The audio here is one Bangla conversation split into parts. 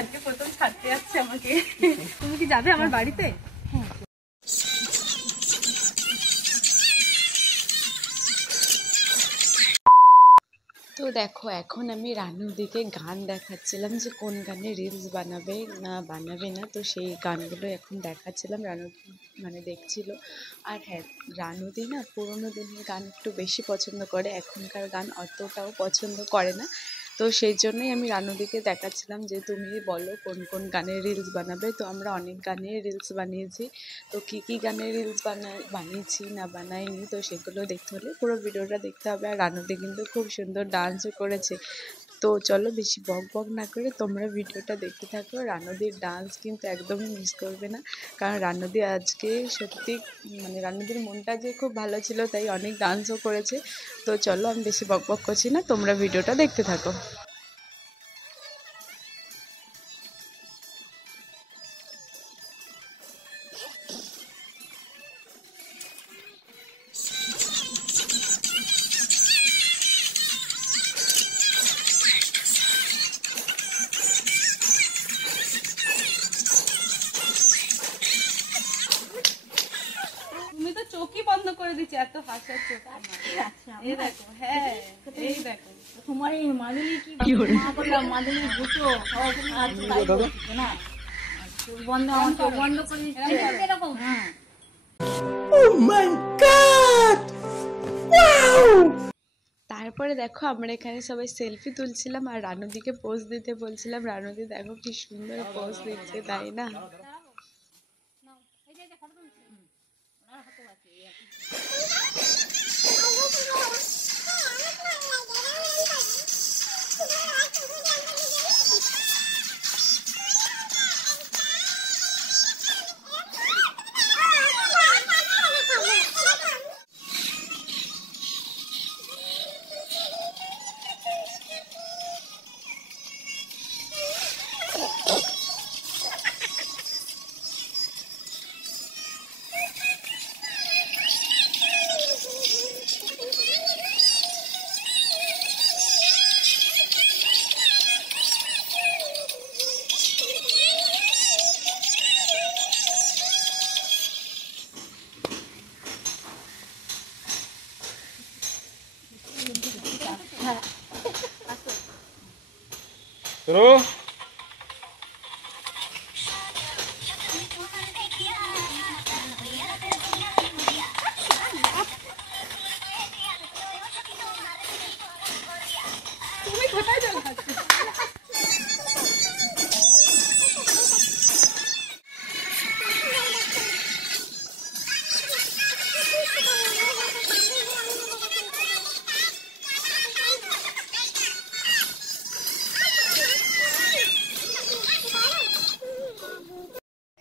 আজকে প্রথম ছাড়তে যাচ্ছে আমাকে। তুমি কি যাবে আমার বাড়িতে? তো দেখো এখন আমি রানুর দিকে গান দেখাচ্ছিলাম যে কোন গানে রিলস বানাবে না বানাবে না, তো সেই গানগুলো এখন দেখাচ্ছিলাম। রানু মানে দেখছিল। আর হ্যাঁ, রানুদি না পুরোনো দিনের গান একটু বেশি পছন্দ করে, এখনকার গান অতটাও পছন্দ করে না। তো সেই জন্যই আমি রানুদিকে দেখাচ্ছিলাম যে তুমি বলো কোন কোন গানের রিলস বানাবে। তো আমরা অনেক গানের রিলস বানিয়েছি, তো কী কী গানের রিলস বানিয়েছি না বানাইনি তো সেগুলো দেখতে হলে পুরো ভিডিওটা দেখতে হবে। আর রানুদি কিন্তু খুব সুন্দর ডান্সও করেছে। তো চলো বেশি বক বক না করে তোমরা ভিডিওটা দেখতে থাকো। রানুদির ডান্স কিন্তু একদমই মিস করবে না, কারণ রানুদি আজকে সত্যি মানে রানুদির মনটা যে খুব ভালো ছিল তাই অনেক ডান্সও করেছে। তো চলো আমি বেশি বক বক করছি না, তোমরা ভিডিওটা দেখতে থাকো। তুমি তো চোখই বন্ধ করে দিচ্ছি, এত হাসার চোখ। এই দেখো, হ্যাঁ এই দেখো তোমার এই মাদুলি কি মা বললাম মাদুলি দুটো না চোখ বন্ধ, আমার চোখ বন্ধ করে দিচ্ছে এরকম। হ্যাঁ, তারপরে দেখো আমরা এখানে সবাই সেলফি তুলছিলাম আর রানুদিকে পোজ দিতে বলছিলাম। রানুদি দেখো কি সুন্দর পোজ দিচ্ছে, তাই না? তুমি কোথায় চলে যাচ্ছ?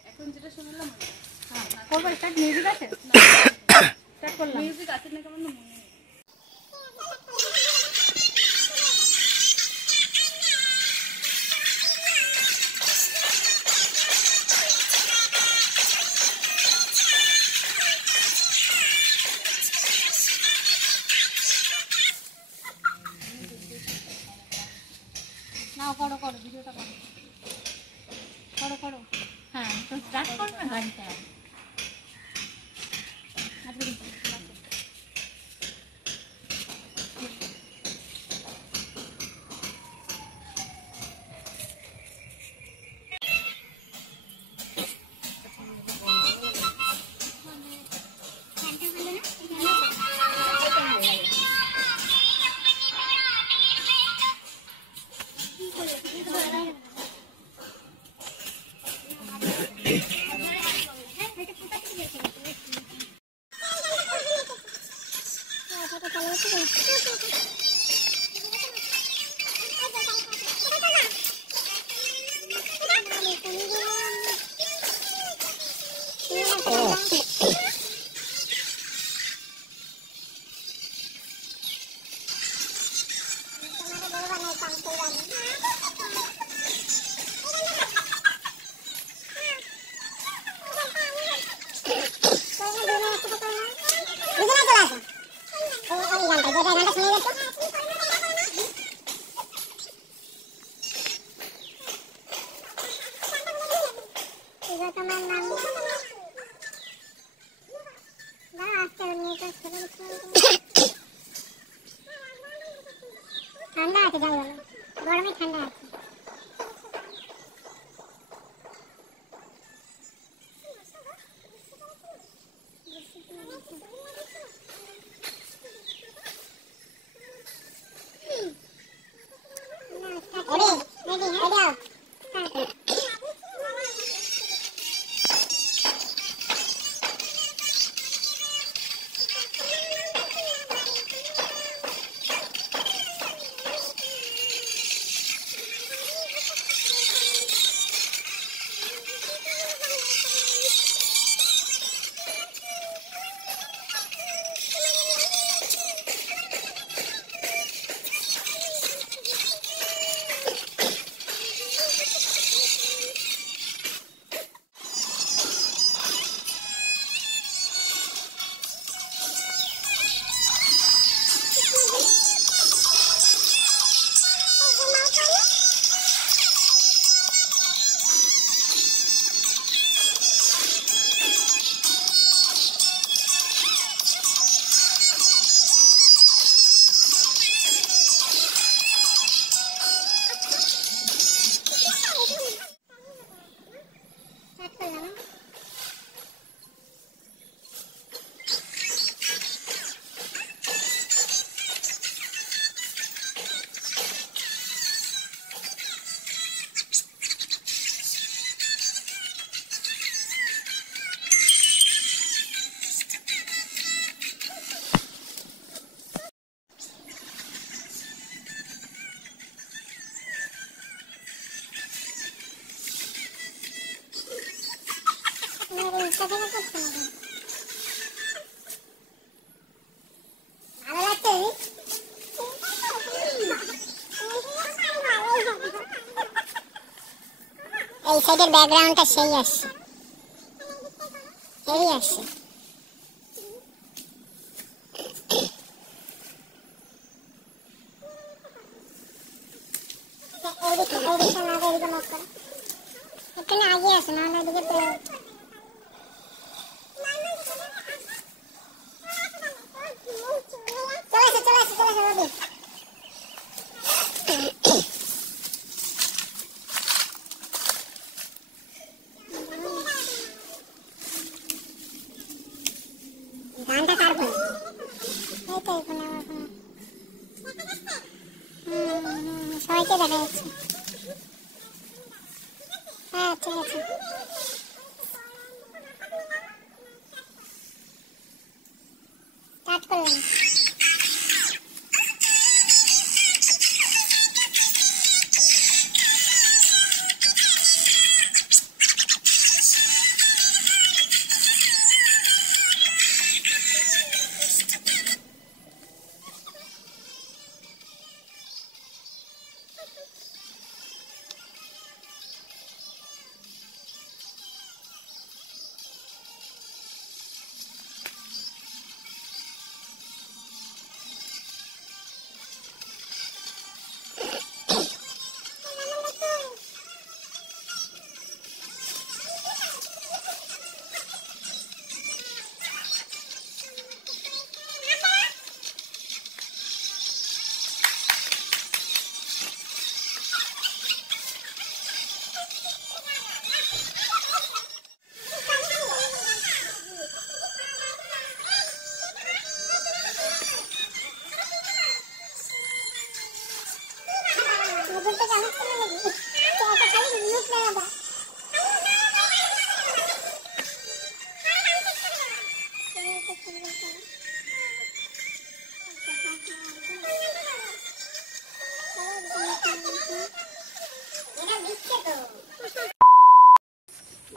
এখন যেটা শুনলাম করবো স্টার্ট। মিউজিক আছে, স্টার্ট করলাম। মিউজিক আছে না কেমন মনে নেই। নাও করো করো ভিডিওটা করো করো করো। হ্যাঁ তো স্টার্ট করবে গানটা। গরমে ঠান্ডা আছে। এই সাইডের ব্যাকগ্রাউন্ডটা সেই আসছে, এই আসছে। এখানে আগে আসে না, ওদিকে চলে আসে। গানটা কার ফোন? এই তো এই ফোনে, আমার ফোনে। সবাইকে দেখা যাচ্ছে। হ্যাঁ ঠিক আছে। স্টার্ট করলাম।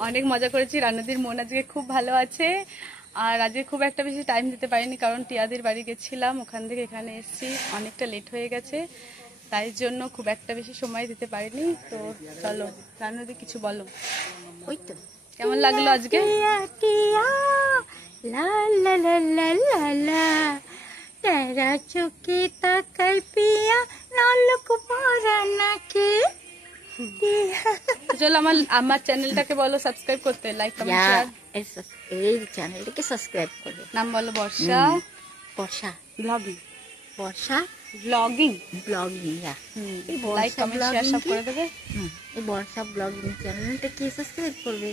অনেক মজা করেছি। রানুদির মন আজকে খুব ভালো আছে। আর আজকে খুব একটা বেশি টাইম দিতে পারিনি, কারণ টিয়াদির বাড়ি গেছিলাম, ওখান থেকে এখানে এসেছি, অনেকটা লেট হয়ে গেছে, তাই জন্য খুব একটা বেশি সময় দিতে পারিনি। তো চলো রানুদি কিছু বলো। ওই তো কেমন লাগলো আজকে? চোখে তাকাই পিয়া নলক পরা নাকি। চলো আমার চ্যানেলটাকে বলো সাবস্ক্রাইব করতে, লাইক কমেন্ট শেয়ার। এই চ্যানেলটাকে সাবস্ক্রাইব করবে। নাম বলো? বর্ষা বর্ষা ব্লগিং। বর্ষা ব্লগিং। এই লাইক বর্ষা কমেন্ট শেয়ার সব করে দেবে। এই বর্ষা ব্লগিং চ্যানেলটাকে সাবস্ক্রাইব করবে।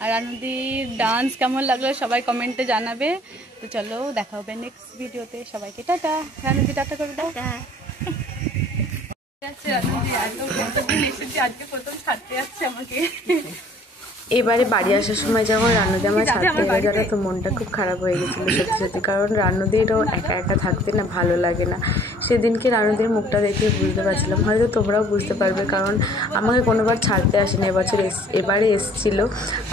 আর রানুদির ডান্স কেমন লাগলো সবাই কমেন্টে জানাবে। তো চলো দেখা হবে নেক্সট ভিডিওতে, সবাইকে টাটা। রানুদি টাটা করে দাও। আজকে প্রথম ছাড়তে যাচ্ছে আমাকে। এবারে বাড়ি আসার সময় যখন রানুদি আমার ছাড়তে এলো যারা, তো মনটা খুব খারাপ হয়ে গেছিলো সত্যি সত্যি, কারণ রানুদিরও একা একা থাকতে না ভালো লাগে না। সেদিনকে রানুদির মুখটা দেখে বুঝতে পারছিলাম, হয়তো তোমরাও বুঝতে পারবে, কারণ আমাকে কোনোবার ছাড়তে আসেনি, এবারে এসছিল।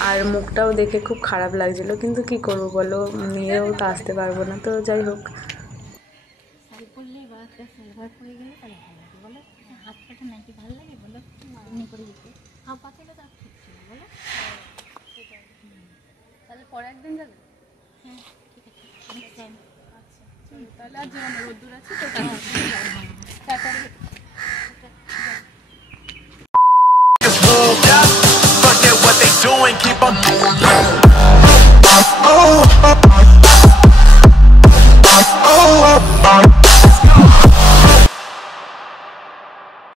আর মুখটাও দেখে খুব খারাপ লাগছিলো, কিন্তু কি করবো বলো, নিয়েও তো আসতে পারবো না, তো যাই হোক। শাড়ি পরলে বা একটা সালোয়ার পরে গেলে তাহলে ভালো লাগে বলো। হাত পাটা নাকি ভালো লাগে বলো, এমনি করে যেতে হাত পাতলে তো আর ঠিক ছিল বলো। তাহলে পরে একদিন যাবে। হ্যাঁ ঠিক আছে নেক্সট টাইম। আচ্ছা তাহলে আজ রোদ্দুর আছে তো,